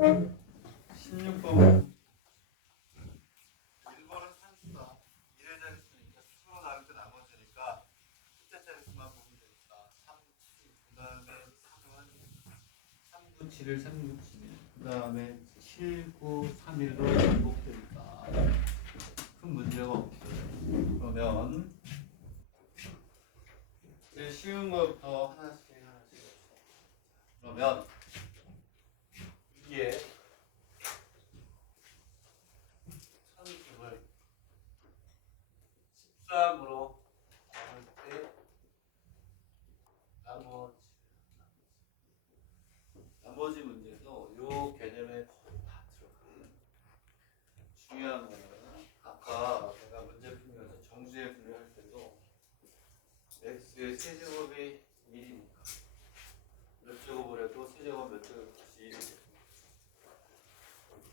16번 1번은 산수다. 1의 자릿수니까 수로 나눌 때 나머지니까 숫자 자릿수만 보면 되겠다. 3, 7, 그 다음에 3은 3, 9, 7을 3, 9, 7, 그 다음에 7, 9, 3, 1로 반복되니까 큰 문제가 없어요. 그러면 제일 쉬운 것부터 하나씩 그러면 이게 천수를 13으로 나눌 때 나머지 문제도 요 개념에 다 들어가요. 중요한 거는 아까 제가 문제 풀면서 정수의 분류할 때도 x의 세제곱이 1이니까 몇 제곱을 해도 세제곱 몇 제곱 값이 1이 돼요.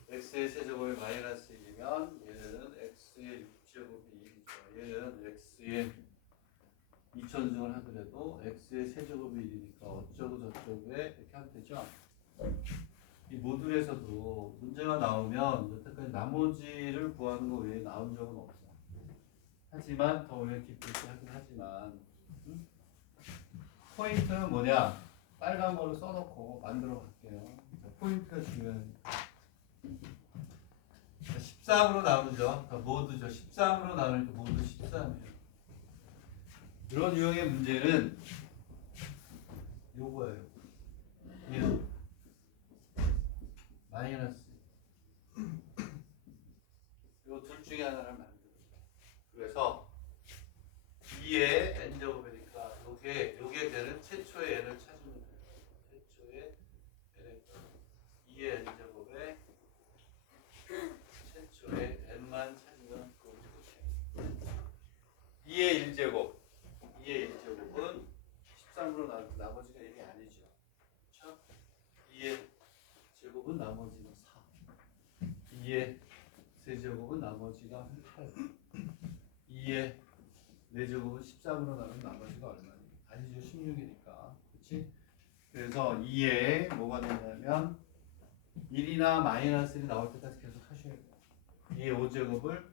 x의 세제곱이 마이너스 1이면 얘는 x의 6제곱이 1이죠. 얘는 x의 2천승을 하더라도 x의 세제곱이 1이니까 어쩌고 저쩌고에 이렇게 하면 되죠. 이 모듈에서도 문제가 나오면 여태까지 나머지를 구하는 거 외에 나온 적은 없어. 하지만 더 오래 깊이 있게 하긴 하지만 포인트는 뭐냐? 빨간 거로 써놓고 만들어 갈게요. 포인트가 중요하니까. 13으로 나누죠. 모두죠. 13으로 나누니까 모두 13이에요. 이런 유형의 문제는 요거예요. 얘는 마이너스 요 둘 중에 하나를 만들어요. 그래서 2의 n제곱이니까 요게 되는 최초의 n을 찾으면 돼요. 최초의 n의 2의 n제곱에 최초의 n만 찾으면 그건 끝이에요. 2의 1제곱 2의 1제곱은 13으로 나머지가 1이 아니죠. 그렇죠? 2의 제곱은 나머지는 4. 2의 세제곱은 나머지가 8. 2의 4제곱은 13으로 나누면 나머지가 얼마니? 아니죠. 16이니까. 그렇지? 그래서 2에 뭐가 되냐면 1이나 마이너스 1이 나올 때까지 계속 하셔야 돼요. 2의 5제곱을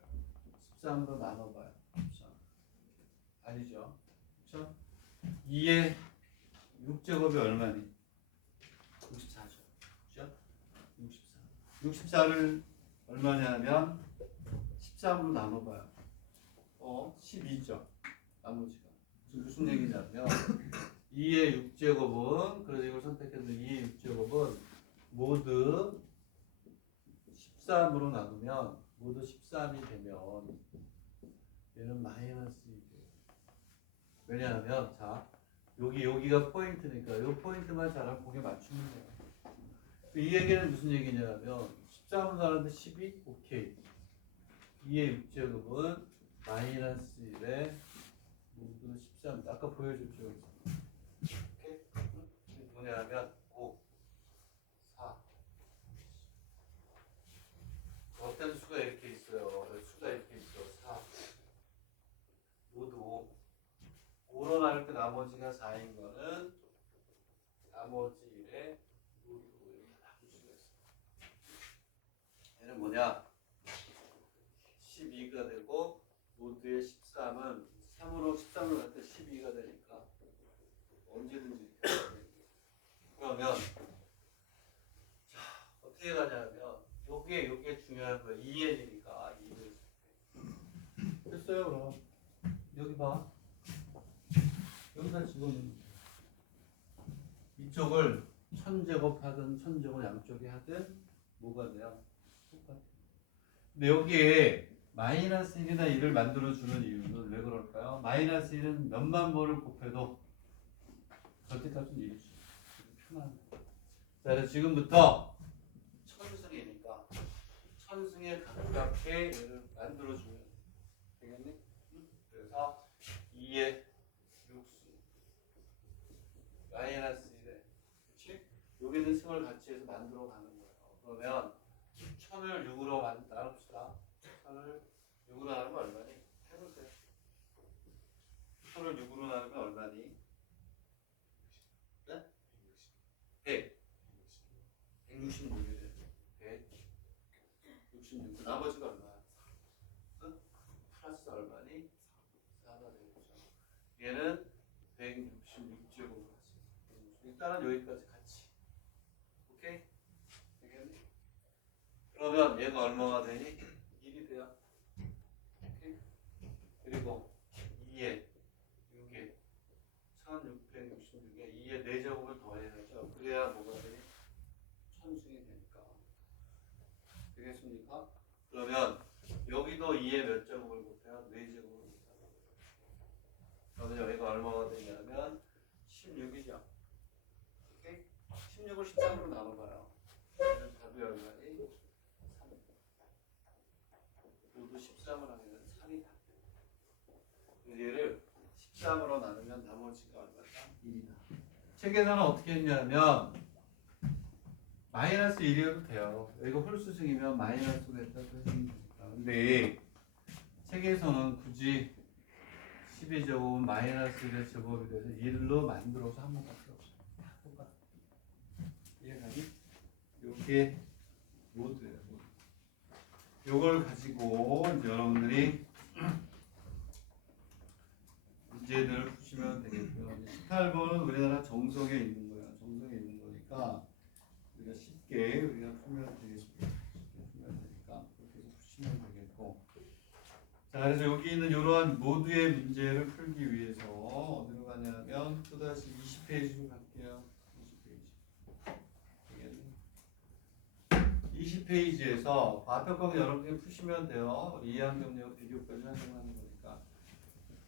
13으로 나눠봐요. 13. 아니죠. 그렇죠? 2의 6제곱이 얼마니? 64죠. 그렇죠? 64. 64를 얼마냐면 13으로 나눠봐요. 12죠. 나머지가. 지금 무슨 얘기냐면 2의 6제곱은 그래서 이걸 선택했는데 2의 6제곱은 모두 13으로 나누면 모두 13이 되면 얘는 마이너스 2예요. 왜냐하면 자 여기가 포인트니까 이 포인트만 잘 고개 맞추면 돼요. 이 얘기는 무슨 얘기냐면 13으로 나누는데 12? 오케이. 2의 6제곱은 마이너스 1에 모두 13. 아까 보여줬죠. 오케이? 이게 뭐냐면 5, 4. 어떤 수가 이렇게 있어요. 수가 이렇게 있어. 4. 모두 5로 나눌 때 나머지가 4인 거는 나머지 1에 모두 이렇게 나눌 수가 있어. 얘는 뭐냐? 12가 되고 모두의 13은 3으로 13으로 갈 때 12가 되니까 언제든지 이렇게 그러면 자 어떻게 가냐면 요게 중요한 거예요. 2n이니까 2를 됐어요. 그럼 여기 봐. 여기다 집어넣는 이쪽을 1000제곱 하든 1000제곱 양쪽에 하든 뭐가 돼요? 똑같아요. 근데 여기에 마이너스 1이나 1을 만들어주는 이유는 왜 그럴까요? 마이너스 1은 몇만 번을 곱해도 절대값은 1일 수 있어요. 편한 거. 자, 그래서 지금부터 천승이니까 천승에 가깝게 얘를 만들어주면 되겠니? 그래서 2의 6수 마이너스 1에 그치? 여기는 승을 같이 해서 만들어 가는 거예요. 그러면 1000을 6으로 나눕시다. 1000을 6으로 나누면 얼마니? 해보세요. 1000을 6으로 나누면 얼마니? 네? 100. 166이 돼요. 얘는 166제곱을 하죠. 일단은 여기까지 같이. 오케이? 되겠니? 그러면 얘가 얼마가 되니? 1이 돼요. 오케이? 그리고 2에 6에 1666에 2에 4제곱을 더해야죠. 그래야 뭐가 되니? 천승이 되니까. 되겠습니까? 그러면 여기도 2에 몇 제곱을 못해요? 4제곱을 못해요. 그러면 여기가 얼마가 되냐면 16이죠. 오케이? 16을 13으로 나눠봐요. 그러면 답이 얼마니? 3. 모두 13을 하면 3이 답이에요. 얘를 13으로 나누면 나머지가 얼마다? 1이다. 책에서는 어떻게 했냐면 마이너스 1이어도 돼요. 이거 홀수승이면 마이너스로 했다고 했으면 되니까. 근데 책에서는 굳이 12제곱은 마이너스 1의 제곱이 돼서 1로 만들어서 한 번밖에 없어요. 다 똑같아. 이해가니? 요게 모드예요. 모드. 요걸 가지고 이제 여러분들이 문제들을 푸시면 되겠고요. 18번은 우리나라 정석에 있는 거예요. 정석에 있는 거니까 우리가 쉽게 우리가 풀면 되겠습니다. 쉽게 풀면 되니까 그렇게 해서 푸시면 되겠고. 자, 그래서 여기 있는 이러한 모두의 문제를 풀기 위해서 어디로 가냐면 또다시 20페이지로 갈게요. 20페이지. 20페이지에서 과표법은 여러분들이 푸시면 돼요. 2학년용 비교까지 활용하는 거니까.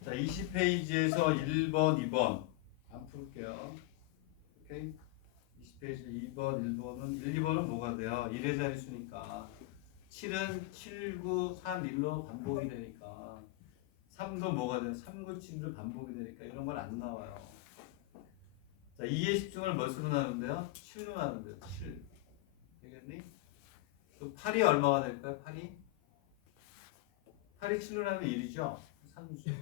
자, 20페이지에서 1번, 2번 안 풀게요. 오케이? 20페이지 2번, 1번은 1, 2번은 뭐가 돼요? 1의 자릿수니까 7은 7, 9, 3, 1로 반복이 되니까 3도 뭐가 돼요? 3, 9, 7로 반복이 되니까 이런 건 안 나와요. 자, 2의 집중을 몇으로 나누는데요? 7로 나누는데요. 7. 되겠니? 또 8이 얼마가 될까요? 8이? 8이 7로 나누면 1이죠? 3수.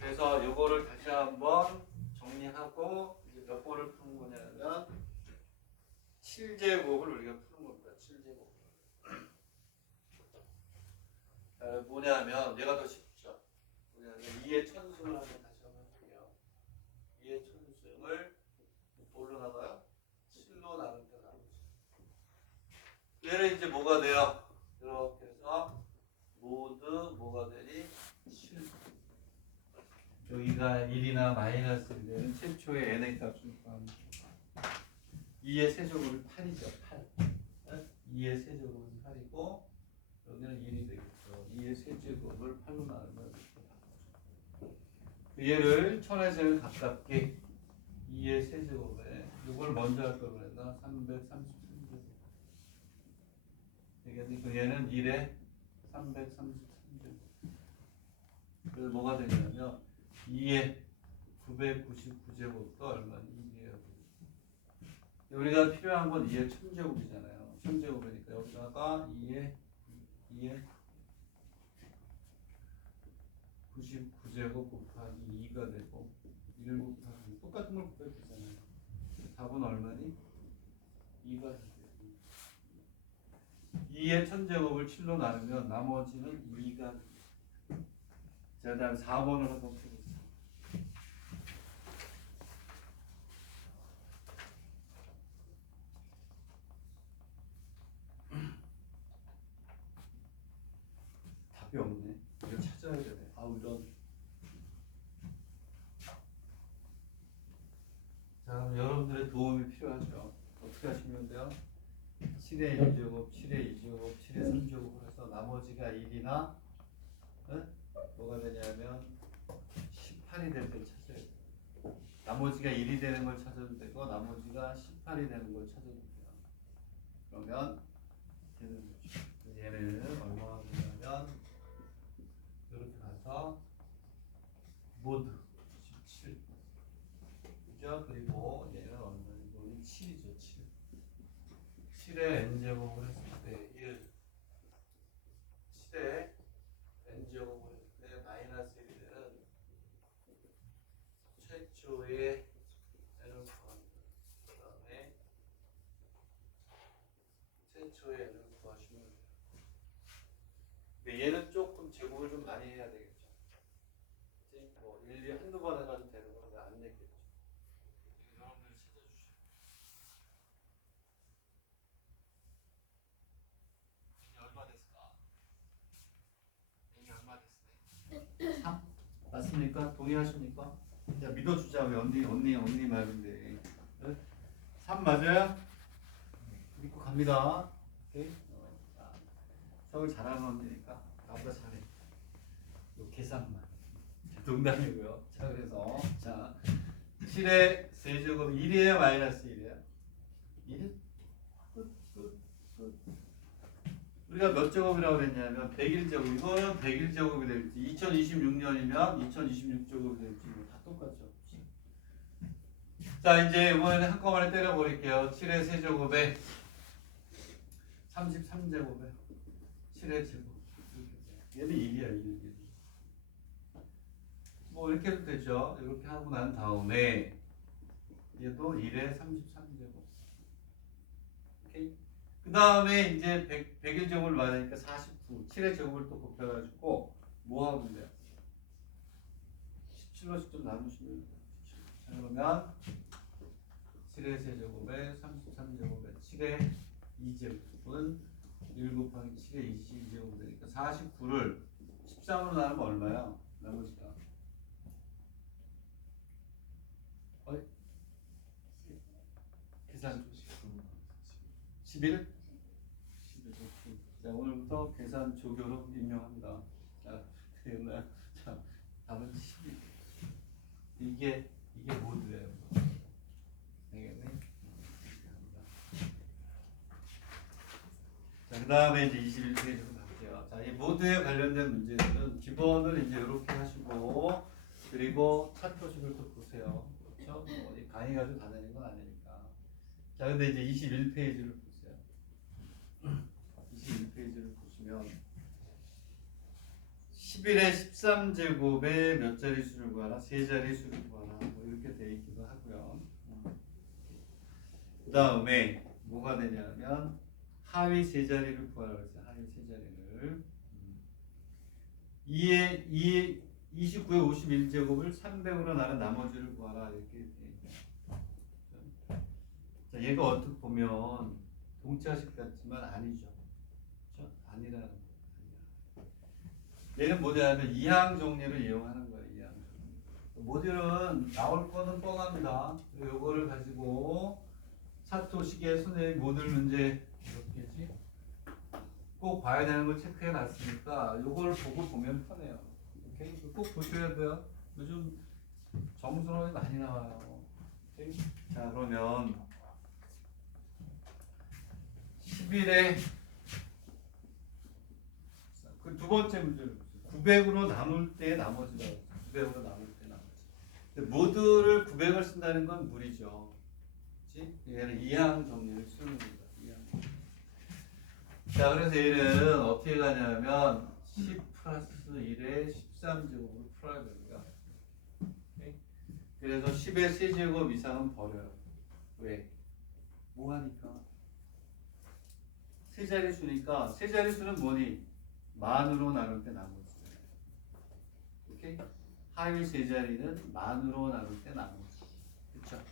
그래서 요거를 다시 한번 정리하고 이제 몇 번을 푸는 거냐면 7제곱을 우리가 푸는 겁니다. 7제곱. 뭐냐면 얘가 더 쉽죠. 뭐냐면 2의 천승을 한번 다시 한번 볼게요. 2의 천승을 뭘로 나가요? 7로 나눌 때 나누죠. 얘는 이제 뭐가 돼요? 이렇게 해서 모두 뭐가 되니? 7. 여기가 1이나 마이너스 1되는 최초의 n의 값을 구합니다. 2의 세제곱은 8이죠. 8. 2의 세제곱은 8이고 여기는 1이 되겠죠. 2의 세제곱을 8로 나누면 이렇게 바꾸죠. 얘를 천에서는 가깝게 2의 세제곱에 이걸 먼저 할 걸 그랬나? 333제곱. 되겠니? 그 얘는 1에 333제곱. 그래서 뭐가 되냐면 2에 999제곱도 얼마니? 2예요. 우리가 필요한 건 2의 1000제곱이잖아요. 1000제곱이니까 여기다가 2에 99제곱 곱하기 2가 되고 1 곱하기 똑같은 걸 곱해도 되잖아요. 답은 얼마니? 2가 되죠. 2의 1000제곱을 7로 나누면 나머지는 2가 되죠. 자, 다음 4번을 한번 푸겠습니다. 답이 없네. 이거 찾아야 되네. 아우 이런. 자, 그럼 여러분들의 도움이 필요하죠. 어떻게 하시면 돼요? 7의 1제곱, 7의 2제곱, 7의 3제곱을 해서 나머지가 1이나 뭐가 되냐면 18이 될 때 찾아야 돼요. 나머지가 1이 되는 걸 찾아도 되고 나머지가 18이 되는 걸 찾아도 돼요. 그러면 되는 거죠. 얘는 얼마가 되냐면 이렇게 가서 모드 17 그죠? 그리고 얘는 얼마니? 7이죠. 7. 7의 n제곱을 했을 때 1 7의 n제곱을 했을 때 마이너스 1이 되는 최초의 n을 구합니다. 그 다음에 최초의 n을 구하시면 돼요. 근데 얘는 조금 제곱을 좀 많이 해야 되겠죠. 번 해가지고 되는 거 안 냈겠죠. 여러분들 찾아주세요. 이게 얼마 됐을까? 이게 얼마 됐을까? 3? 맞습니까? 동의하십니까? 야, 믿어주자. 왜 언니 말인데. 3 맞아요? 믿고 갑니다. 오케이? 수학을 잘하는 언니니까 나보다 잘해. 요 계산만. 농담이고요. 자, 그래서 자 7의 세제곱 1이에요? 마이너스 1이에요? 1? 끝. 우리가 몇 제곱이라고 그랬냐면 101제곱. 이거는 101제곱이 될지 2026년이면 2026제곱이 될지 다 똑같죠. 자, 이제 이번에는 한꺼번에 때려버릴게요. 7의 세제곱에 33제곱에 7의 제곱. 얘는 1이야, 1. 뭐 이렇게 해도 되죠. 이렇게 하고 난 다음에 얘도 1에 33제곱. 오케이? 그 다음에 이제 101제곱을 맞으니까 49. 7의 제곱을 또 곱해가지고 뭐 하면 돼요? 17로 좀 나누시면 돼요. 자, 그러면 7의 세제곱에 33제곱에 7의 2제곱은 1 곱하기 7의 22제곱 되니까 49를 13으로 나누면 얼마야? 나머지가 계산 11? 11. 자, 오늘부터 계산 조교로 임명합니다. 자, 그러면 자, 답은 12. 이게 모드예요. 알겠네? 자, 그 다음에 이제 21페이지로 갈게요. 자, 이 모드에 관련된 문제들은 기본을 이제 이렇게 하시고, 그리고 차트식을 또 보세요. 그렇죠? 뭐 강의 가지고 다 되는 건 아니니까. 자, 근데 이제 21페이지를 보세요. 21페이지를 보시면 11의 13제곱에 몇 자리 수를 구하라? 세 자리 수를 구하라. 뭐 이렇게 돼 있기도 하고요. 그 다음에 뭐가 되냐면 하위 세 자리를 구하라 그랬어요. 하위 세 자리를. 29의 51제곱을 300으로 나눈 나머지를 구하라. 이렇게 돼 있어요. 자, 얘가 어떻게 보면 동차식 같지만 아니죠. 그렇죠? 아니라는 거예요. 얘는 뭐냐면 이항 정리를 이용하는 거예요. 이항 정리. 모듈은 나올 거는 뻔합니다. 그리고 요거를 가지고 차토식의 선생님 모듈 문제 몇 개지? 꼭 봐야 되는 걸 체크해 놨으니까 요걸 보고 보면 편해요. 오케이? 꼭 보셔야 돼요. 요즘 정선원이 많이 나와요. 오케이? 자, 그러면 11에 그 두 번째 문제를 보세요. 900으로 나눌 때 나머지가 900으로 나눌 때 나머지. 근데 모두를 900을 쓴다는 건 무리죠. 그렇지? 얘는 이항 정리를 쓰는 겁니다. 이항. 자, 그래서 얘는 어떻게 가냐면 10 플러스 1에 13제곱으로 풀어야 됩니다. 오케이? 그래서 10의 세제곱 이상은 버려요. 왜? 뭐 하니까? 세 자릿수니까 세 자릿수는 뭐니? 만으로 나눌 때 나머지. 오케이? 하위 세 자리는 만으로 나눌 때 나머지. 그렇죠?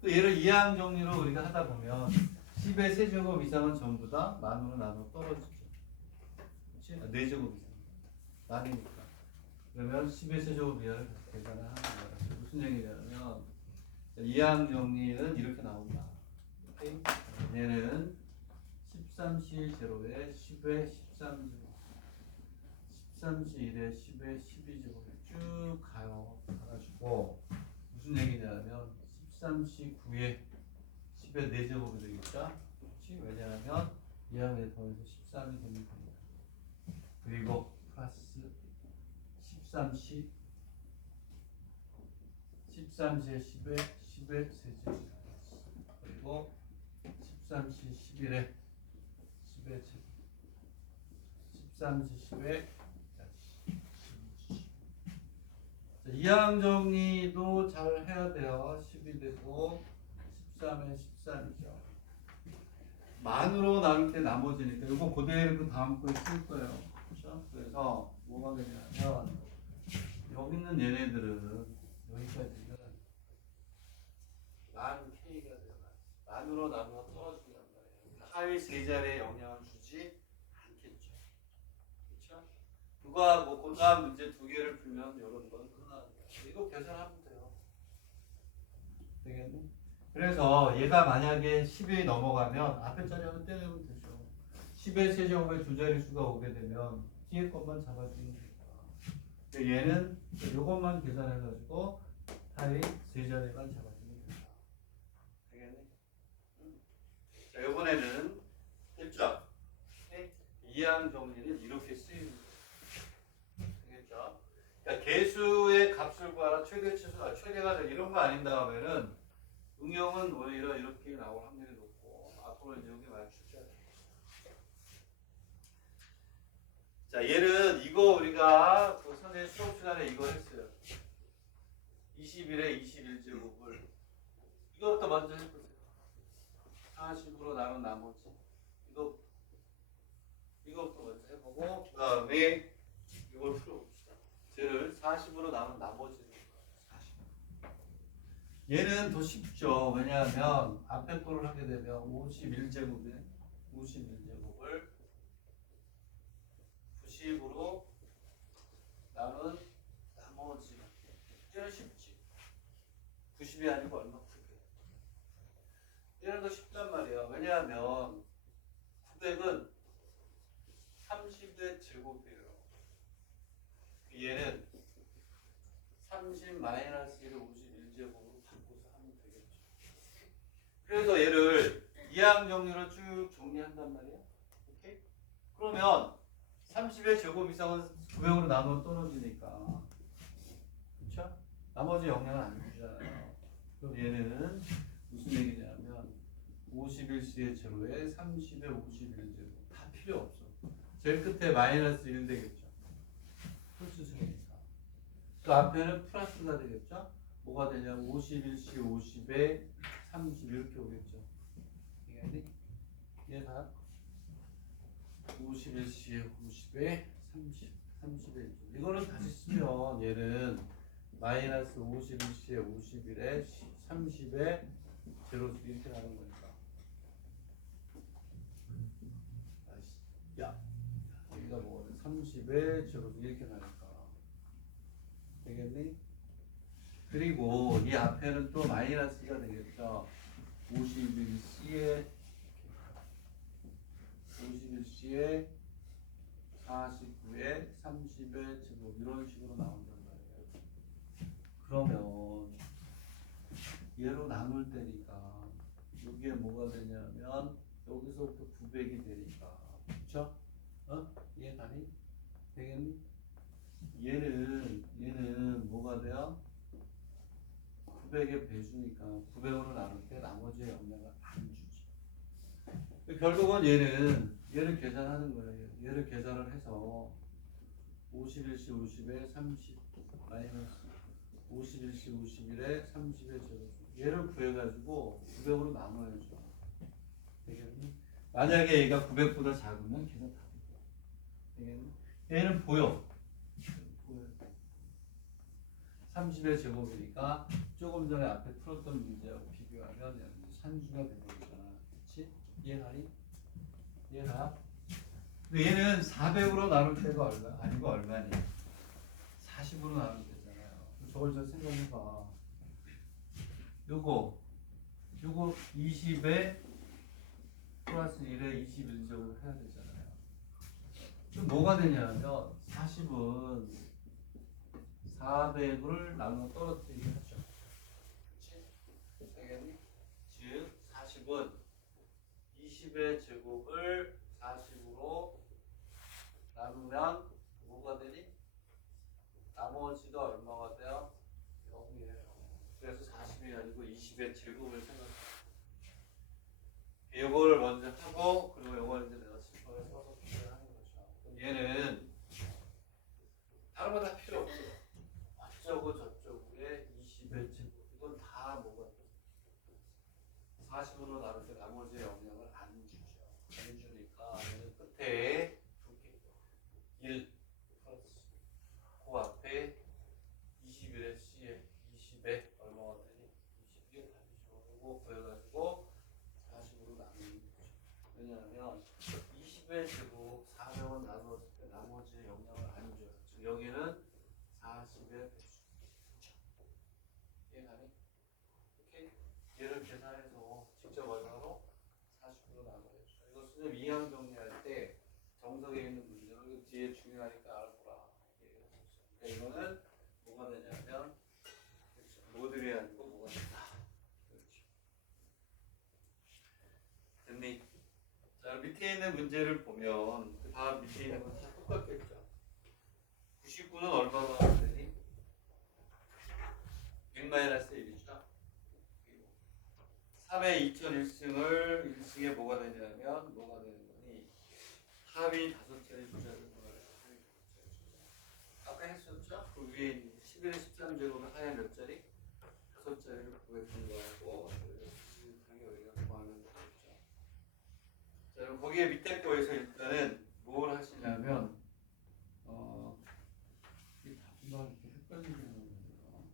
또 얘를 이항 정리로 우리가 하다 보면 10의 세제곱 이상은 전부 다 만으로 나눠 떨어지죠. 그렇지? 4제곱 이상. 만이니까. 그러면 10의 세제곱 이하를 계산을 하는 거예요. 무슨 얘기냐면 이항 정리는 이렇게 나온다. 오케이? 얘는 13C 제로에 10의 13제곱 13C 1에 10의 12제곱을 쭉 가요. 가가지고 무슨 얘기냐면 13C 9에 10의 4제곱이 되겠죠? 그렇지? 왜냐하면 이항에 더해서 13이 되면 됩니다. 그리고 플러스 13C 13C에 10의 세제곱 그리고 13C 11에 10의 제곱 13C 10의 이항 정리도 잘 해야 돼요. 10이 되고 13에 13이죠. 만으로 나눌 때 나머지니까 이거 그대로 그 다음 거에 쓸 거예요. 그렇죠? 그래서 뭐가 되냐면 여기 있는 얘네들은 여기까지는 만 K가 돼요. 만으로 나누어 떨어진단 말이에요. 하위 세 자리에 영향을 주지 않겠죠. 그렇죠? 그거하고 그 다음 문제 두 개를 풀면 이런 건 끝나는 거예요. 이거 계산하면 돼요. 되겠니? 그래서 얘가 만약에 10이 넘어가면 앞에 자리하고 떼내면 되죠. 10의 세제곱에 두 자릿수가 오게 되면 뒤에 것만 잡아주면 되니까. 얘는 이것만 계산해가지고 하위 세 자리만 잡아주면 된다. 되겠니? 자, 이번에는 됐죠? 이항 정리는 이렇게 쓰이는 거예요. 되겠죠? 그러니까 개수의 값을 구하라 최대치수가 최대가 돼 이런 거 아닌다 하면은 응용은 오히려 이렇게 나올 확률이 높고 앞으로 이제 여기 많이 출제해요. 자, 얘는 이거 우리가 그 선생님 수업 시간에 이거 했어요. 21에 21제곱을 이것부터 먼저 해보세요. 40으로 나눈 나머지 이거부터 먼저 해보고 그 다음에 이걸 풀어봅시다. 쟤를 40으로 나눈 나머지를 40. 얘는 더 쉽죠. 왜냐하면 앞에 거를 하게 되면 51제곱을 90으로 나눈 나머지. 얘는 쉽지. 90이 아니고 얼마 크게. 얘는 더 쉽단 말이야. 왜냐하면 900은 30의 제곱이에요. 얘는 30 마이너스 1을 51제곱으로 바꿔서 하면 되겠죠. 그래서 얘를 이항 정리로 쭉 정리한단 말이야. 오케이? 그러면 30의 제곱 이상은 900으로 나누면 떨어지니까. 그렇죠? 나머지 영향을 안 주잖아요. 그럼 얘는 무슨 얘기냐면 51C의 제로에 30의 51제곱 다 필요 없어. 제일 끝에 마이너스 1 되겠죠. 홀수승이니까. 그 앞에는 플러스가 되겠죠. 뭐가 되냐면 51C 50에 30 이렇게 오겠죠. 이게 얘가 51C에 50에 30 30에 이거는 다시 쓰면 얘는 마이너스 51C에 51에 30에 제로 이렇게 나는 거니까. 야, 여기가 뭐거든? 30에 제로 이렇게 나니까 되겠니? 그리고 이 앞에는 또 마이너스가 되겠죠. 51C에 49에 30에 제곱 이런 식으로 나온단 말이에요. 그러면 얘로 나눌 때니까 여기에 뭐가 되냐면 여기서부터 900이 되니까 그쵸? 이해가니? 되겠니? 얘는 뭐가 돼요? 900의 배수니까 900으로 나눌 때 나머지의 영향을 안 주지. 결국은 얘를 계산하는 거예요. 얘를 계산을 해서 51C 50에 30 마이너스 51C 51에 30의 제곱 얘를 구해가지고 900으로 나눠야죠. 되겠니? 만약에 얘가 900보다 작으면 계산 다 되겠니? 얘는 보여. 30의 제곱이니까 조금 전에 앞에 풀었던 문제하고 비교하면 산수가 되는 거잖아. 그렇지? 이해하니? 이해가? 근데 얘는 400으로 나눌 때가 얼마? 아니고 얼마니? 40으로 나눌 때잖아요. 저걸 좀 생각해봐. 요거 20에 플러스 1에 21제곱을 해야 되잖아요. 그럼 뭐가 되냐면 40은 400을 나눠 떨어뜨리게 하죠. 그렇지? 되겠니? 즉 40은 20의 제곱을 40으로 나누면 뭐가 되니? 나머지가 얼마가 돼요? 0이에요. 그래서 40이 아니고 20의 제곱을 생각해요. 이거를 먼저 하고 그리고 이걸 이제 내가 지퍼에 써서 비교하는 거죠. 그럼 얘는 다른 거 다 필요 없어. 어쩌고 저쩌고에 20의 제곱 이건 다 뭐가 돼? 40으로 나눌 때 나머지의 영향을 안 주죠. 안 주니까 얘는 끝에 두 개 1 플러스 그 앞에 21의 C에 20의 되냐면 20의 제곱 400원 나누었을 때 나머지에 영향을 안 줘요. 즉 여기는 40의 배수. 이해가니? 오케이? 얘를 계산해서 직접 얼마로? 40으로 나눠야죠. 이거 선생님 이항 정리할 때 정석에 있는 문제로 이거 뒤에 중요하니까 알아보라. 그러니까 이거는 뭐가 되냐면 그렇죠. 모듈이 아니고 뭐가 된다. 그렇죠. 됐니? 자, 밑에 있는 문제를 보면 그 다음 밑에 있는 건 다 똑같겠죠. 99는 얼마나 하면 되니? 100-1이죠. 3의 2001승을 1승에 뭐가 되냐면 뭐가 되는 거니? 합이 5자리 숫자를 뭐라 합이 5자리 숫자. 아까 했었죠? 그 위에 있는 11의 13제곱은 하에 몇 자리? 5자리를 구했던 거고 당연히 여기가 구하면 되겠죠. 자, 그럼 거기에 밑에 거에서 일단은 뭘 하시냐면 이게 다 금방 이렇게 헷갈리게 하는 거예요.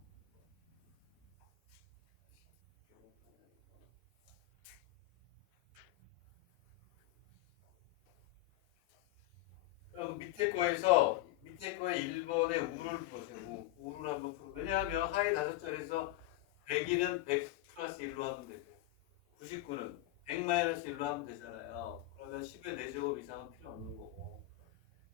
그럼 밑에 거에서 밑에 거에 1번의 우를 보세요. 우를 한번 풀어. 왜냐하면 하위 5자리에서 100일은 100 플러스 1로 하면 되고요. 99는 100 마이너스 1로 하면 되잖아요. 그러면 10의 4제곱 이상은 필요 없는 거고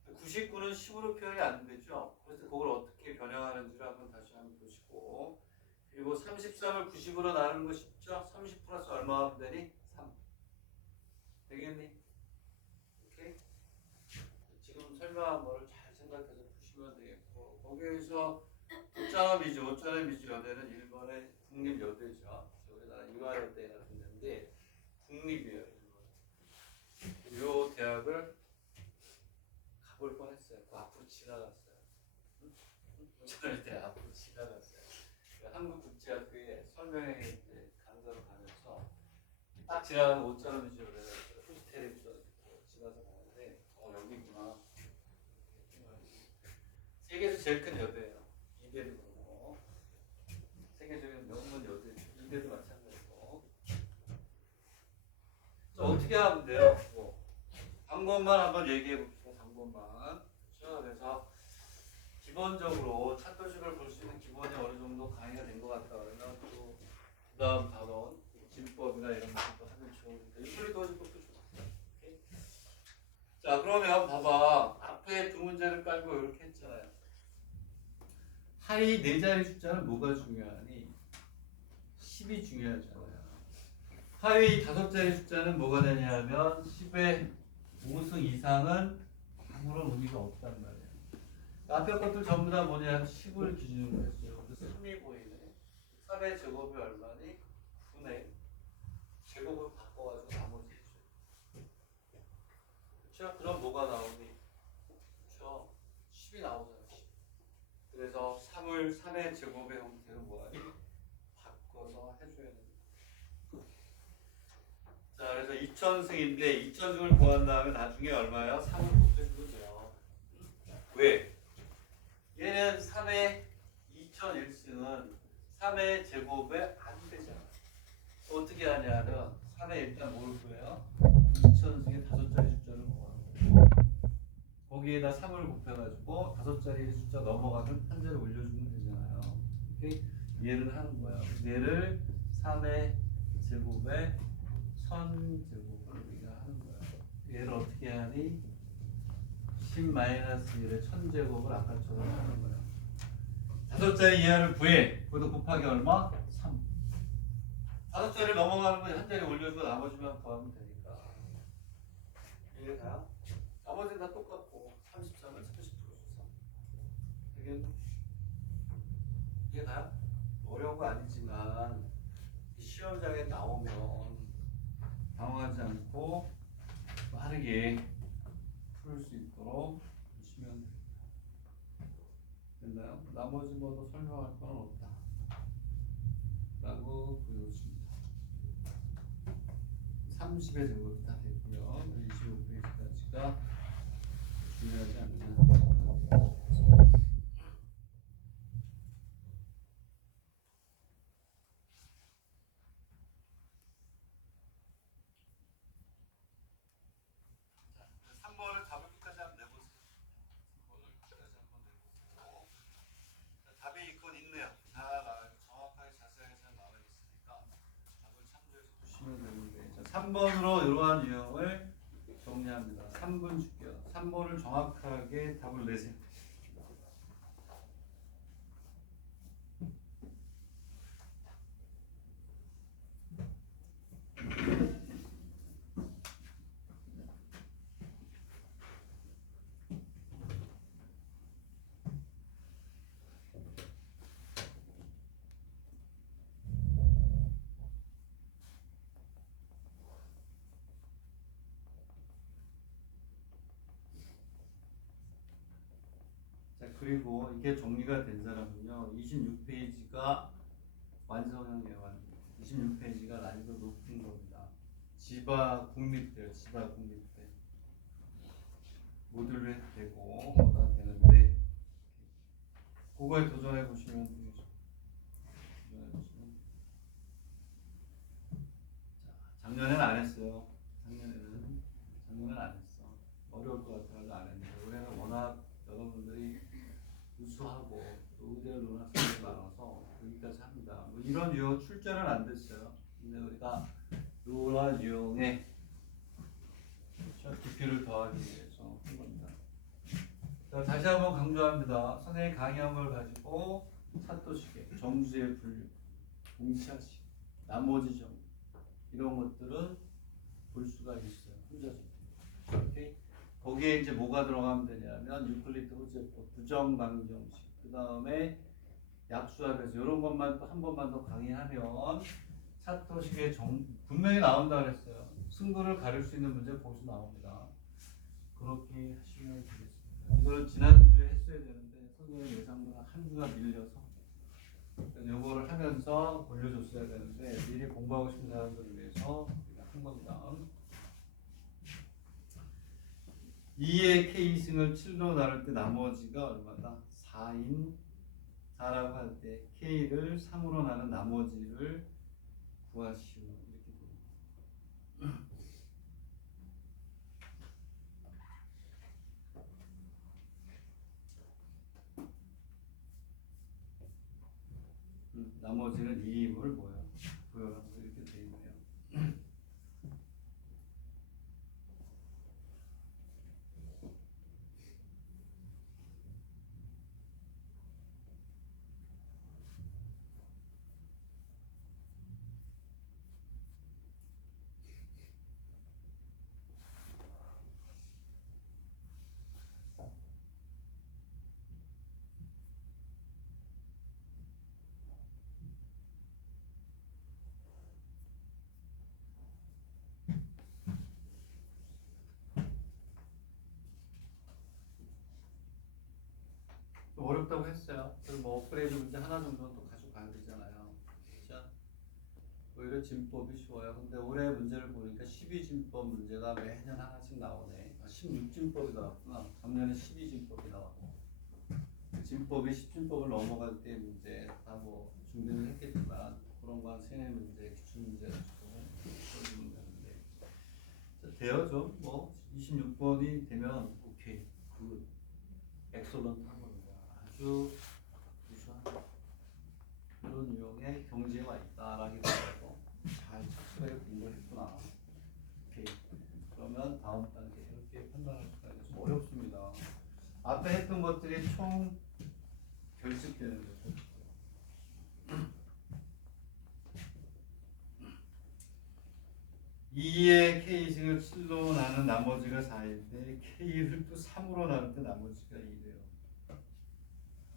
99는 10으로 표현이 안 되죠. 그래서 그걸 어떻게 변형하는지를 한번 다시 한번 보시고 그리고 33을 90으로 나누는 거 쉽죠? 30 플러스 얼마 하면 되니? 3 되겠니? 오케이? 지금 설명한 거를 잘 생각해서 푸시면 되겠고 거기에서 5.2지 여대는 1번의 국립여대죠. 저기다 이화여대 같은 데인데 국립이에요. 이 대학을 가볼 뻔했어요. 그 앞으로 지나갔어요. 저희 앞으로 지나갔어요. 한국국제학교에 설명회 강사로 가면서 딱 지나가는 5.2지 여대를 후지텔레비전 지나서 가는데 여기구나. 세계에서 제일 큰 여대예요. 이대도 그렇고 세계적인 명문 여대 이대도 마찬가지고. 어떻게 하면 돼요? 방법만 한번 얘기해 봅시다. 방법만. 그렇죠? 그래서 기본적으로 차도식을 볼 수 있는 기본이 어느 정도 강의가 된 것 같다 그러면 또 그다음 단원 진법이나 이런 것도 하면 좋으니까 유클리드 도식법도 좋았어요. 자 그러면 봐봐 앞에 두 문제를 깔고 이렇게 했잖아요. 하위 4자리 숫자는 뭐가 중요하니? 10이 중요하잖아요. 하위 5자리 숫자는 뭐가 되냐면 10의 5승 이상은 아무런 의미가 없단 말이에요. 앞에 것들 전부 다 뭐냐 10을 기준으로 했어요. 그래서 3이 보이네. 3의 제곱이 얼마니? 9네. 제곱을 바꿔가지고 나머지 해줘요. 그렇죠? 그럼 뭐가 나오니? 그렇죠? 10이 나오잖아요. 10. 그래서 3의 제곱의 형태로 뭐하니? 바꿔서 해줘야 됩니다. 자, 그래서 2000승인데 2000승을 구한 다음에 나중에 얼마예요? 3을 곱해주면 돼요. 왜? 얘는 3의 2001승은 3의 제곱에 안 되잖아. 어떻게 하냐면 3에 일단 뭘 구해요? 2000승에 5자리 숫자를 구하고 거기에다 3을 곱해가지고 5자리 숫자 넘어가면 한 자리 올려주면 되잖아요. 오케이? 얘를 하는 거야. 얘를 3의 제곱에 1000제곱을 우리가 하는 거야. 얘를 어떻게 하니? 10-1의 1000제곱을 아까처럼 하는 거야. 5자리 이하를 구해. 그것도 곱하기 얼마? 3. 5자리 넘어가는 건 한 자리 올려서 나머지만 구하면 되니까. 이해가요? 나머지는 다 똑같고 33은 30% 줘서. 되겠네? 이해가요? 어려운 거 아니지만 시험장에 나오면 당황하지 않고 빠르게 풀 수 있도록 보시면 됐나요? 나머지 뭐도 설명할 건 없다 라고 보여줍니다. 30의 제곱도 다 됐고요. 25페이지까지가 중요하지 않나. 보시면 되는데 자, 3번으로 이러한 유형을 정리합니다. 3번 줄게요. 3번을 정확하게 답을 내세요. 자, 그리고 이게 정리가 된 사람은요. 26페이지가 완성형이에요. 26페이지가 난이도 높은 겁니다. 지바 국립대요. 지바 국립대. 모듈로 해도 되고 뭐다 되는데 그거에 도전해 보시면 되겠죠. 도전해 보시면. 자, 작년에는 안 했어요. 작년에는 안 했어. 어려울 것 같아서 안 했는데 올해는 워낙 여러분들이 우수하고 또 의대를 학생들이 많아서 여기까지 합니다. 뭐 이런 유형 출제는 안 됐어요. 근데 우리가 이런 유형에 깊이를 더하기 위해서 한 겁니다. 자, 다시 한번 강조합니다. 선생님 강의한 걸 가지고 사토시계, 정수의 분류, 공차식, 나머지 정 이런 것들은 볼 수가 있어요. 혼자서. 오케이? 거기에 이제 뭐가 들어가면 되냐면 유클리드 호재법, 부정방정식, 그 다음에 약수합에서 이런 것만 또 한 번만 더 강의하면 사토식의 분명히 나온다 그랬어요. 승부를 가릴 수 있는 문제 거기서 나옵니다. 그렇게 하시면 되겠습니다. 이걸 지난주에 했어야 되는데 선생님 예상보다 한 주가 밀려서 요거를 하면서 올려줬어야 되는데 미리 공부하고 싶은 사람들을 위해서 한 겁니다. 2의 K승을 7로 나눌 때 나머지가 얼마다? 4인 4라고 할 때 K를 3으로 나눈 나머지를 구하시오. 이렇게 됩니다. 나머지는 2임을 뭐야? 구현하고 이렇게 되어 있네요. 좀 어렵다고 했어요. 그럼 뭐 업그레이드 문제 하나 정도는 또 가져가야 되잖아요. 그렇죠? 오히려 진법이 쉬워요. 근데 올해 문제를 보니까 12진법 문제가 매년 하나씩 나오네. 16진법이 나왔구나. 작년에 12진법이 나왔고. 진법이 10진법을 넘어갈 때 문제 다 뭐 준비를 했겠지만 그런 건 세뇌 문제, 기출 문제 가지고 풀어주면 되는데 돼요 좀 뭐 26번이 되면 오케이 굿 엑설런트 한 겁니다. 아주 우수한 이런 유형의 경지에 와 있다라기보다도 잘 착실하게 공부를 했구나. 오케이 그러면 다음 단계 이렇게 판단할 수가 있어요. 좀 어렵습니다. 앞에 했던 것들이 총 결집되는 거죠. 2의 K승을 7로 나눈 나머지가 4일 때 K를 또 3으로 나눌 때 나머지가 2래요.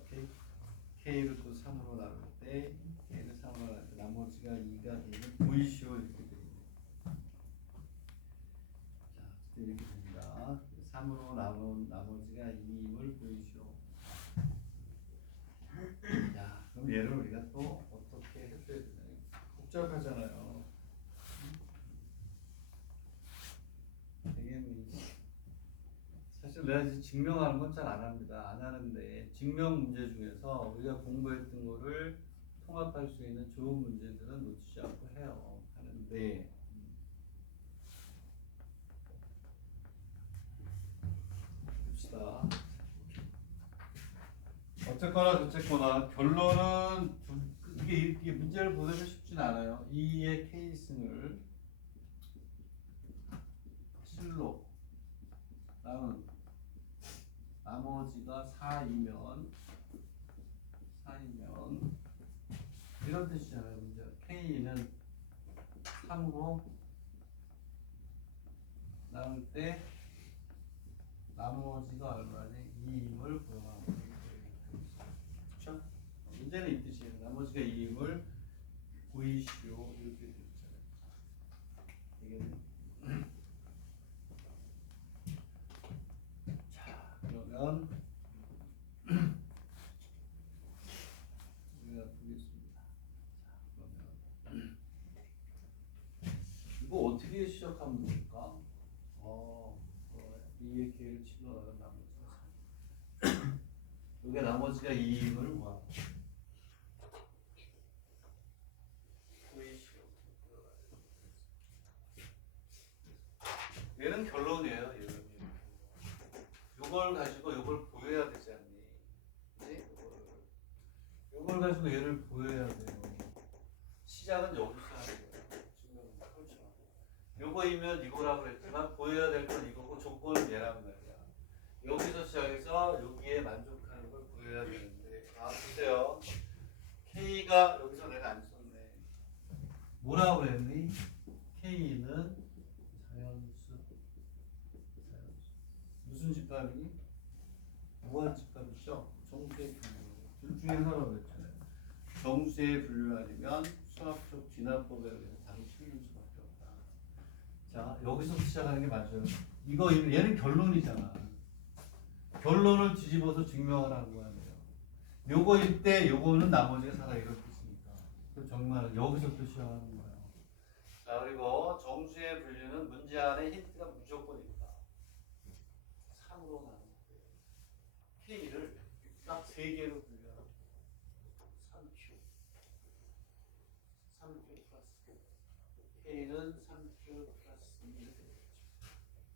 오케이? K를 또 3으로 나눌 때 K를 3으로 나눌 때 나머지가 2가 되면 보이시오 이렇게 됩니다. 자, 이렇게 됩니다. 3으로 나눈 나머지가 2임을 보이시오. 자, 그럼 얘를 우리가 또 어떻게 해줘야 되나요? 복잡하잖아요. 되겠니? 사실 내가 이제 증명하는 건 잘 안 합니다. 안 하는데 증명 문제 중에서 우리가 공부했던 거를 통합할 수 있는 좋은 문제들은 놓치지 않고 해요. 하는데 봅시다. 어쨌거나 결론은 이게 문제를 보내기 쉽진 않아요. 2의 K승을 틀로 나는 나머지가 4이면 이런 뜻이잖아요. 문제 K는 3으로 나눌 때 나머지가 얼마니? 2임을 구하고. 그렇죠? 문제는 이 뜻이에요. 나머지가 2임을 구이시오 이렇게 되어 있잖아요. 되겠네. 자, 그러면 우리가 보겠습니다. 자, 그러면 이거 어떻게 시작하면 될까? 이의 K를 집어넣은 나머지가 3. 여기 나머지가 2임을 구하고. 얘는 결론이에요. 얘는. 요걸 가지고 요걸 보여야 되지 않니? 네? 요걸 가지고 얘를 보여야 돼요. 시작은 여기서 하는 거예요. 지금 그렇죠. 요거이면 이거라고 했지만 보여야 될 건 이거고 조건은 얘란 말이야. 여기서 시작해서 여기에 만족하는 걸 보여야 되는데 보세요. K가 여기서 내가 안 썼네. 뭐라고 그랬니? K는 무슨 집합이니? 무한 집합이죠. 정수의 분류. 둘 중에 하나라고 그랬잖아요. 정수의 분류 아니면 수학적 진화법에 의해서 답이 틀릴 수밖에 없다. 자, 여기서 시작하는 게 맞아요. 이거 얘는 결론이잖아. 결론을 뒤집어서 증명하라는 거 아니에요. 요거일 때 요거는 나머지가 살아 이런 뜻이니까. 그 정말 여기서부터 시작하는 거예요. 자, 그리고 정수의 분류는 문제 안에 힌트가 무조건 있다. 3으로 나눈 거예요. K를 딱 3개로 분류하고 3Q 플러스 K는 3Q 플러스 2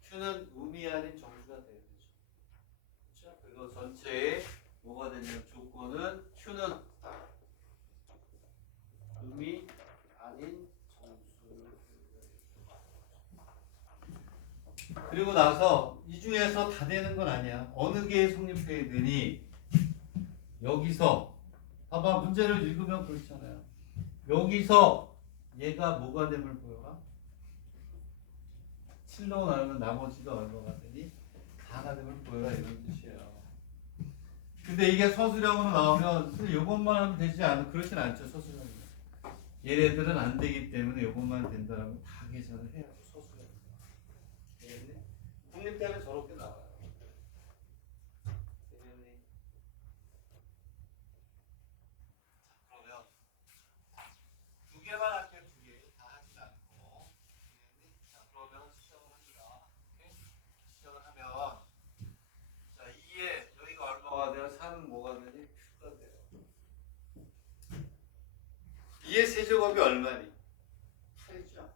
Q는 의미 아닌 정수가 돼야 되죠. 그렇죠? 그리고 전체에 뭐가 되냐면 조건은 Q는 의미 아닌 그리고 나서 이 중에서 다 되는 건 아니야. 어느 게 성립해야 되니? 여기서 봐봐 문제를 읽으면 그렇잖아요. 여기서 얘가 뭐가 됨을 보여라? 7로 나누면 나머지가 얼마가 되니? 4가 됨을 보여라 이런 뜻이에요. 근데 이게 서술형으로 나오면 이것만 하면 되지 않아? 그렇진 않죠. 서술형은. 얘네들은 안 되기 때문에 이것만 된다라고 다 계산을 해야죠. 서술형. 국립대는 저렇게 나와요. 되겠니? 자, 그러면 두 개만 할게요. 두 개. 다 하진 않고. 되겠니? 자, 그러면 시작을 합니다. 오케이? 시작을 하면 자, 2에 여기가 얼마가 돼요? 3 뭐가 되니? Q가 돼요. 2의 세제곱이 얼마니? 8이죠.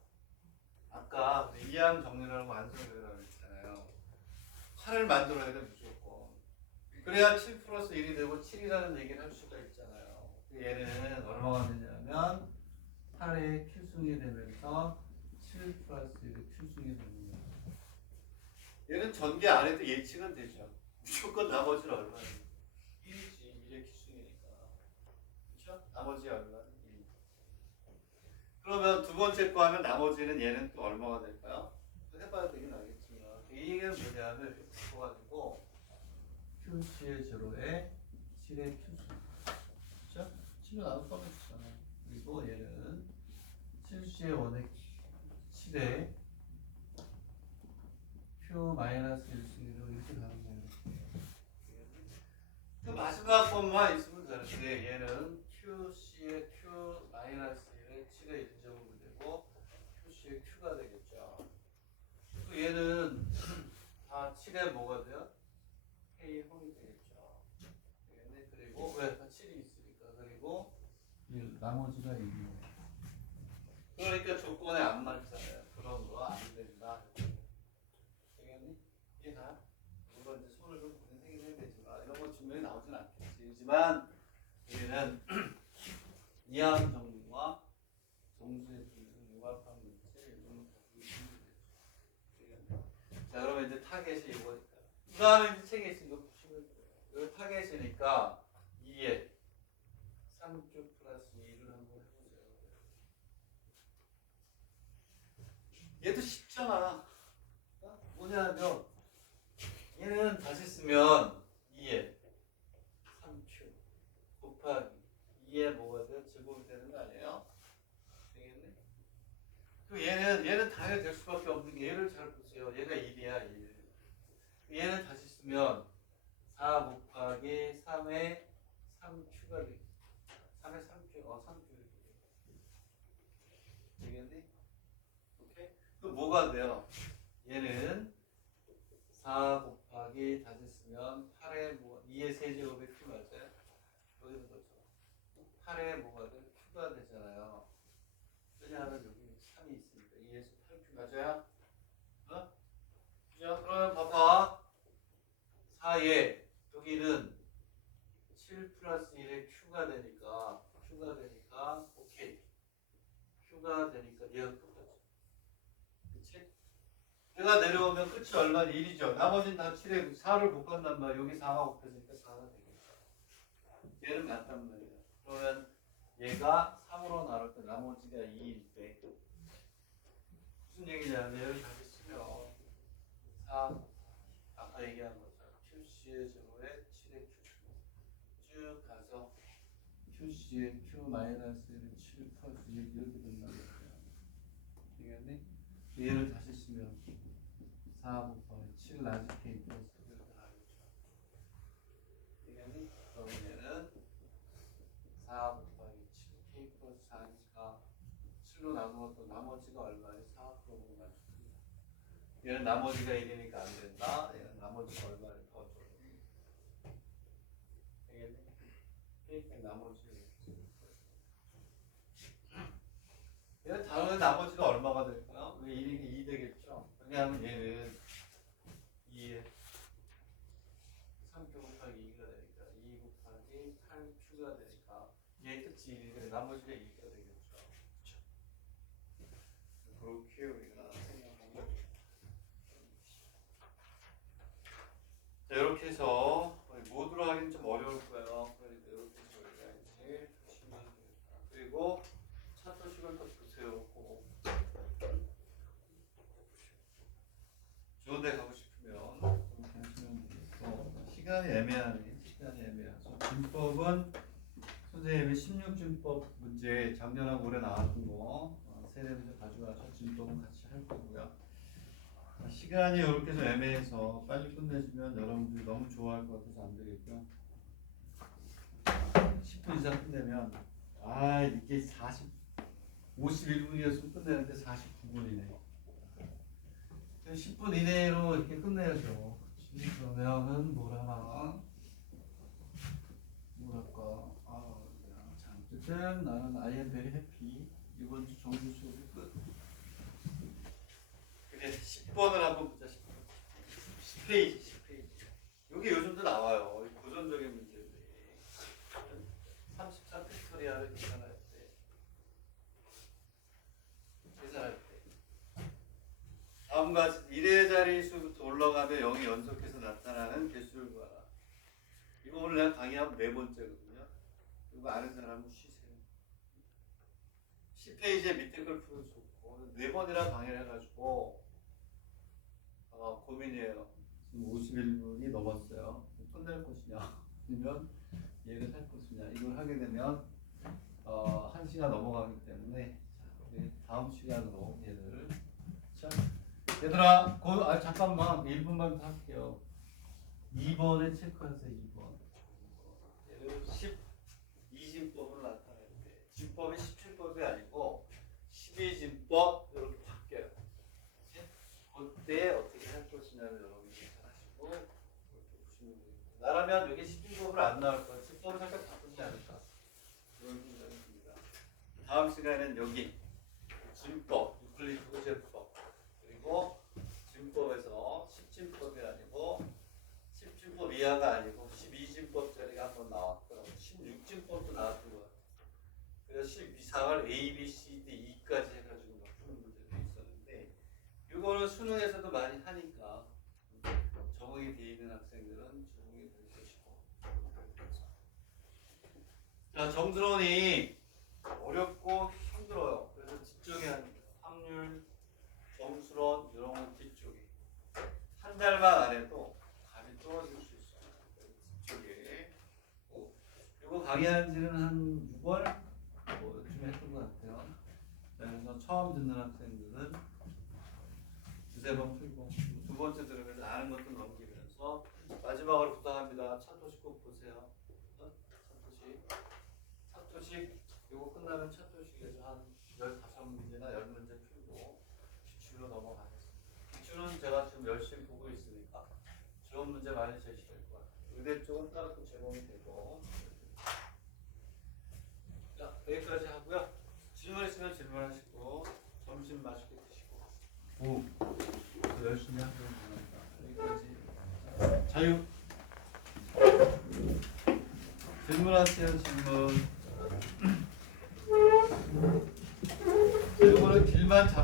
아까 이항 정리라고 완성을 8을 만들어야 돼 무조건. 그래야 7 플러스 1이 되고 7이라는 얘기를 할 수가 있잖아요. 얘는 얼마가 되냐면 8의 Q승이 되면서 7 플러스 1의 Q승이 되는 거예요. 얘는 전개 안 해도 예측은 되죠. 무조건 나머지는 얼마니? 1이지. 1의 Q승이니까. 그렇죠? 나머지 얼마니? 1. 그러면 두 번째 거 하면 나머지는 얘는 또 얼마가 될까요? 해봐야 되긴 하겠지만 이게 뭐냐면 이렇게 바꿔가지고 QC의 제로에 7의 Q수 그렇죠? 7로 나눠 써놓잖아요. 그리고 얘는 7C의 1의 7의 Q 마이너스 1승으로 이렇게 가는 거예요. 그 마지막 것만 있으면 되는데 얘는 QC의 Q 마이너스 1의 7의 1제곱이 되고 QC의 Q가 되겠죠. 얘는 다 7에 뭐가 돼요? K 혼이 되겠죠. 그리고 왜? 다 7이 있으니까. 그리고 나머지가 1이에요. 그러니까 조건에 안 맞잖아요. 그런 거 안 된다. 되겠니? 이해가? 물론 이제 손을 좀 보내긴 해야 되지만 이런 거 분명히 나오진 않겠지만 우리는 이항 정리와 정수의 분리를 융합한 문제 이런 거 가지고 있는 거죠. 그러면 이제 타겟이 이거니까. 그 다음에 이제 책에 있으니까 보시면 이거 타겟이니까 2에 3주 플러스 2를 한번 해보세요. 얘도 쉽잖아. 뭐냐면 얘는 다시 쓰면 2에 3주 곱하기 2에 뭐가 돼요? 제곱이 되는 거 아니에요? 되겠네? 그럼 얘는 당연히 될 수밖에 없는 게 얘를 잘 보세요. 얘가 1이야 1. 얘는 다시 쓰면 4 곱하기 3에 3주가 돼. 3에 3주, 3주 되겠니? 오케이? 그럼 뭐가 돼요? 얘는 4 곱하기 다시 쓰면 8에 뭐 2의 세제곱의 q 맞아요? 여기는 그렇죠. 8에 뭐가 돼? q가 되잖아요. 왜냐하면 여기 3이 있으니까 2에서 8q 맞아요? 어? 그죠? 그러면 봐봐. 4에 여기는 7 플러스 1에 q가 되니까 오케이. q가 되니까 얘가 똑같죠. 그치? 얘가 내려오면 끝이 얼마? 1이죠. 나머지는 다 7에 4를 곱한단 말이야. 여기 4가 곱해지니까 4가 되겠죠. 얘는 맞단 말이야. 그러면 얘가 3으로 나눌 때 나머지가 2일 때 무슨 얘기냐면 얘를 다시 쓰면 4 아까 얘기한 것처럼 QC의 제곱에 7의 Q 쭉 가서 QC의 Q 마이너스 1은 7 플러스 1 이렇게 된다는 거예요. 되겠니? 얘를 다시 쓰면 4 곱하기 7 라지 K 플러스 이렇게 나오겠죠. 되겠니? 그러면 얘는 4 곱하기 7K 플러스 4니까 7로 나누어도 나머지가 얼마에 4 그러면 맞춥니다. 얘는 나머지가 1이니까 안 된다. 얘는 나머지가 얼마를 더 줘요. 되겠니? 그러니까 나머지 얘는 다른 나머지가 얼마가 될까요? 왜 1이니까 2 되겠죠? 왜냐하면 얘는 2에 3 곱하기 2가 되니까 2 곱하기 8q가 되니까 얘 끝이 1이니까 나머지가 2가 되겠죠. 그렇죠? 그렇게 우리가 생각하면 자, 이렇게 해서 모두로 하기는 좀 어려울 거예요. 그래서 이렇게 해서 우리가 이제 하시면 되겠다. 그리고 차트식을 또 보세요. 좋은 데 가고 싶으면 그렇게 하시면 되겠고 시간이 애매하네. 시간이 애매하죠. 진법은 선생님이 16진법 문제 작년하고 올해 나왔던 거 세대 문제 가져와서 진법은 같이 할 거고요. 시간이 이렇게 해서 애매해서 빨리 끝내주면 여러분들이 너무 좋아할 것 같아서 안 되겠고요. 10분 이상 끝내면 이게 51분이었으면 끝내는데 49분이네. 10분 이내로 이렇게 끝내야죠. 그러면은 뭐랄까? 자, 어쨌든 나는 I am very happy. 이번 주 정규 수업이 끝. 그래 10번을 한번 보자. 10페이지. 여기 요즘도 나와요. 고전적인 문제인데 34 팩토리얼을 계산할 때 다음과 같이 1의 자리 수부터 올라가며 0이 연속해서 나타나는 개수를 구하라. 이거 오늘 내가 강의한 네 번째거든요. 이거 아는 사람은 쉬세요. 10페이지에 밑에 걸 풀어줬고 네 번이나 강의를 해가지고 고민이에요. 지금 51분이 넘었어요. 끝낼 것이냐 아니면 얘를 할 것이냐. 이걸 하게 되면 1시간 넘어가기 때문에 우리 다음 시간으로 얘를 얘들아 잠깐만 1분만 더 할게요. 2번에 체크하세요. 2번 얘를 12진법으로 나타낼 때 진법이 17법이 아니고 12진법 이렇게 바뀌어요. 그때 어떻게 할 것이냐를 여러분이 계산하시고 그렇게 보시면 되겠습니다. 나라면 여기 17법을 안 나올 거예요. 10법을 살짝 바꾸지 않을까 그런 생각이 듭니다. 다음 시간에는 여기 진법, 유클리드 호재법 그리고 진법에서 10진법이 아니고 10진법 이하가 아니고 12진법짜리가 한번 나왔고 16진법도 나왔던 것 같아요. 그래서 12사를 A, B, C, D, E까지 해가지고 막 푸는 문제도 있었는데 이거는 수능에서도 많이 하니까 적응이 돼 있는 학생들은 적응이 될 것이고. 자, 정수론이 어렵고 힘들어요. 그래서 뒤쪽에 확률, 정수론 이런 건 뒤쪽에 한 달만 안 해도 감이 떨어질 수 있어요. 뒤쪽에. 그리고 강의한 지는 한 6월 뭐쯤 했던 것 같아요. 그래서 처음 듣는 학생들은 두세 번 풀고 두 번째 들으면서 아는 것도 넘기면서 마지막으로 부탁합니다. 차토식 꼭 보세요. 차토식 이거 끝나면 차토식에서 한 15문제나 10문제 풀고 기출로 넘어가겠습니다. 기출은 제가 지금 열심히 보고 있으니까 좋은 문제 많이 제시될 것 같아요. 의대 쪽은 따로 또 제공이 되고. 자, 여기까지 하고요. 질문 있으면 질문하시고 점심 맛있게 드시고. 오, 열심히 하고 있습니다. 여기까지. 자유. 질문하세요. 질문. 질문은 길만 잡.